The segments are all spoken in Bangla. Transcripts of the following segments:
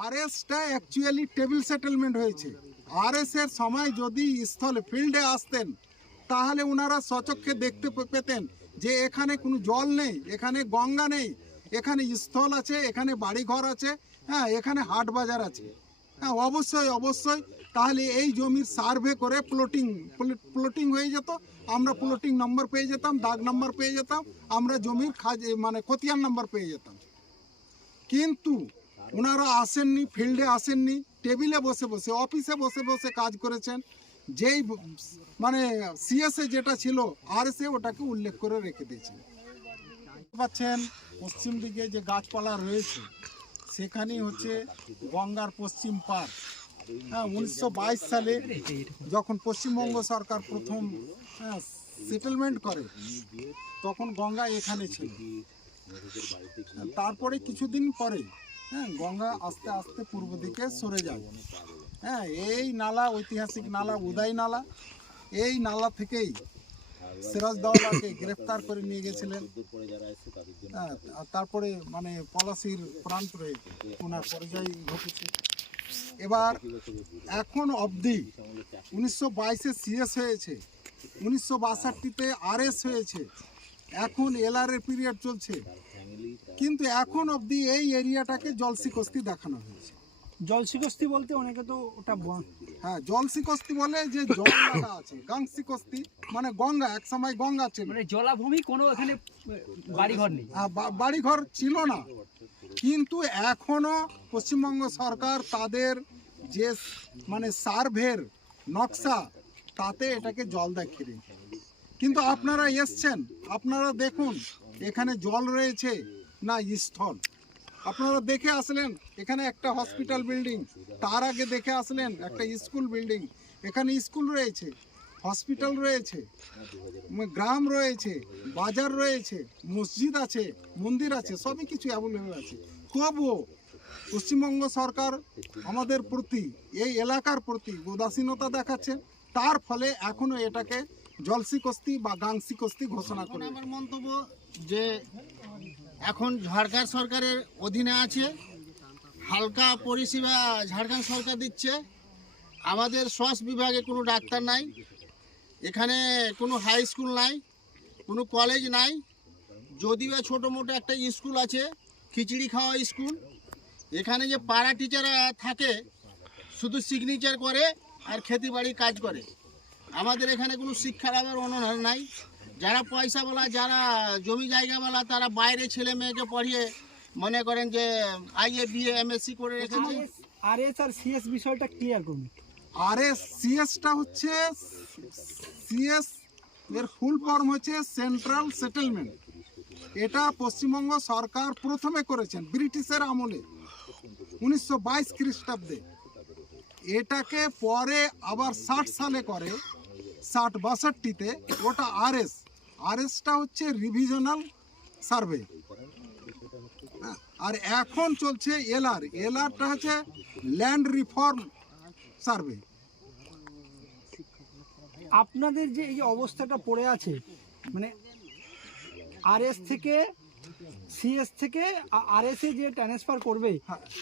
আরএসটা অ্যাকচুয়ালি টেবিল সেটেলমেন্ট হয়েছে। আরএস এর সময় যদি স্থলে ফিল্ডে আসতেন তাহলে ওনারা সচক্ষে দেখতে পেতেন যে এখানে কোনো জল নেই, এখানে গঙ্গা নেই, এখানে স্থল আছে, এখানে বাড়িঘর আছে, হ্যাঁ, এখানে হাট বাজার আছে। হ্যাঁ, অবশ্যই অবশ্যই তাহলে এই জমির সার্ভে করে প্লটিং হয়ে যেত, আমরা প্লটিং নম্বর পেয়ে যেতাম, দাগ নম্বর পেয়ে যেতাম, আমরা জমির খতিয়ান নম্বর পেয়ে যেতাম। কিন্তু ওনারা আসেননি, ফিল্ডে আসেননি, টেবিলে বসে বসে, অফিসে বসে বসে কাজ করেছেন। যেই সিএসএ যেটা ছিল আরএসএ ওটাকে উল্লেখ করে রেখে দিয়েছেন। পাচ্ছেন পশ্চিম দিকে যে গাছপালা রয়েছে সেখানেই হচ্ছে গঙ্গার পশ্চিম পার। হ্যাঁ, 1922 সালে যখন পশ্চিমবঙ্গ সরকার প্রথম সেটেলমেন্ট করে তখন গঙ্গা এখানে ছিল। তারপরে কিছুদিন পরে গঙ্গা আস্তে আস্তে পূর্ব দিকে সরে যায়। হ্যাঁ, এই নালা, ঐতিহাসিক নালা উদয় নালা, এই নালা থেকেই সিরাজদৌলাকে গ্রেফতার করে নিয়ে গেছিলেন। তারপরে পলাশির প্রান্তরে ওনার পরিচয় ঘটেছে। এবার এখন অবধি 1922-এ সিএস হয়েছে, 1962-তে আরএস হয়েছে, এখন এলআর এর পিরিয়ড চলছে, কিন্তু এখন অবধি এই এরিয়াটাকে জলসিকস্তি দেখানো হয়েছে। জলসিকস্তি বলতে অনেকে তো ওটা হ্যাঁ, জলসিকস্তি বলে যে জল লাগা আছে, গাংসিকস্তি মানে গঙ্গা, এক সময় গঙ্গা ছিল, মানে জলাভূমি, কোনো এখানে বাড়িঘর নেই। বাড়িঘর ছিল না, কিন্তু এখনো পশ্চিমবঙ্গ সরকার তাদের যে সার্ভের নকশা তাতে এটাকে জল দেখিয়ে। কিন্তু আপনারা এসছেন, আপনারা দেখুন এখানে জল রয়েছে না স্থল। আপনারা দেখে আসলেন এখানে একটা হসপিটাল বিল্ডিং, তার আগে দেখে আসলেন একটা স্কুল বিল্ডিং, এখানে স্কুল রয়েছে, হসপিটাল রয়েছে, গ্রাম রয়েছে, বাজার রয়েছে, মসজিদ আছে, মন্দির আছে, সবই কিছু অ্যাভেলেবেল আছে। তবুও পশ্চিমবঙ্গ সরকার আমাদের প্রতি, এই এলাকার প্রতি উদাসীনতা দেখাচ্ছেন, তার ফলে এখনো এটাকে জলসিকস্তি বা গাংসিকস্তি ঘোষণা করে। আমার মন্তব্য যে এখন ঝাড়খণ্ড সরকারের অধীনে আছে, হালকা পরিষেবা ঝাড়খণ্ড সরকার দিচ্ছে। আমাদের স্বাস্থ্য বিভাগে কোনো ডাক্তার নাই, এখানে কোনো হাই স্কুল নাই, কোনো কলেজ নাই, যদিও ছোটো মোটো একটা স্কুল আছে, খিচড়ি খাওয়া স্কুল। এখানে যে পাড়া টিচাররা থাকে শুধু সিগনেচার করে আর খেতিবাড়ি কাজ করে। আমাদের এখানে কোনো শিক্ষা লাভের অনুদান নাই। যারা পয়সাওয়ালা, যারা জমি জায়গাওয়ালা, তারা বাইরে ছেলে মেয়েকে পড়িয়ে মনে করেন যে আইএ বিএ এমএসসি করে রেখেছে। আরএস আর সিএস বিষয়টা ক্লিয়ার করুন। আরএস সিএসটা হচ্ছে, সিএস এর ফুল ফর্ম হচ্ছে সেন্ট্রাল সেটেলমেন্ট। এটা পশ্চিমবঙ্গ সরকার প্রথমে করেছেন ব্রিটিশের আমলে 1922 খ্রিস্টাব্দে। এটাকে পরে আবার 60 সালে করে, 60-62-তে ওটা আরএস। আরএসটা হচ্ছে রিভিশনাল সার্ভে। আর এখন চলছে এলআর। এলআরটা হচ্ছে ল্যান্ড রিফর্ম সার্ভে। আপনাদের যে এই অবস্থাটা পড়ে আছে, মানে আরএস থেকে সিএস থেকে আরএস এ যে ট্রান্সফার করবে,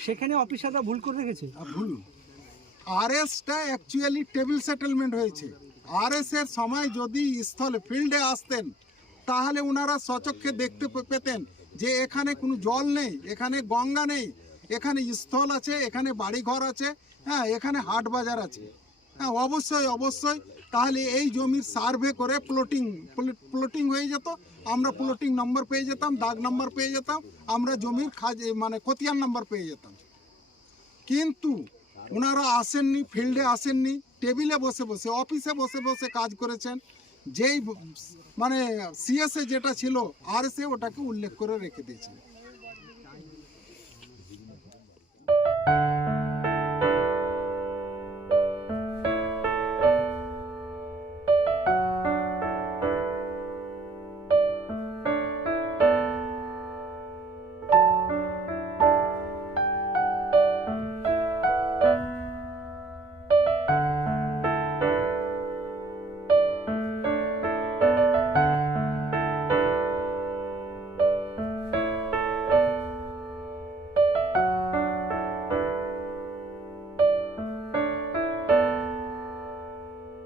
সেখানে অফিসাররা ভুল করে রেখেছে। ভুল, আরএসটা অ্যাকচুয়ালি টেবিল সেটেলমেন্ট হয়েছে। আরএস এর সময় যদি স্থলে ফিল্ডে আসতেন তাহলে ওনারা সচক্ষে দেখতে পেতেন যে এখানে কোনো জল নেই, এখানে গঙ্গা নেই, এখানে স্থল আছে, এখানে বাড়িঘর আছে, হ্যাঁ, এখানে হাট বাজার আছে। হ্যাঁ, অবশ্যই অবশ্যই তাহলে এই জমির সার্ভে করে প্লটিং হয়ে যেত, আমরা প্লটিং নম্বর পেয়ে যেতাম, দাগ নম্বর পেয়ে যেতাম, আমরা জমির খতিয়ান নম্বর পেয়ে যেতাম। কিন্তু ওনারা আসেননি, ফিল্ডে আসেননি, টেবিলে বসে বসে, অফিসে বসে বসে কাজ করেছেন। যেই সিএসএ যেটা ছিল আরএসএ ওটাকে উল্লেখ করে রেখে দিয়েছেন।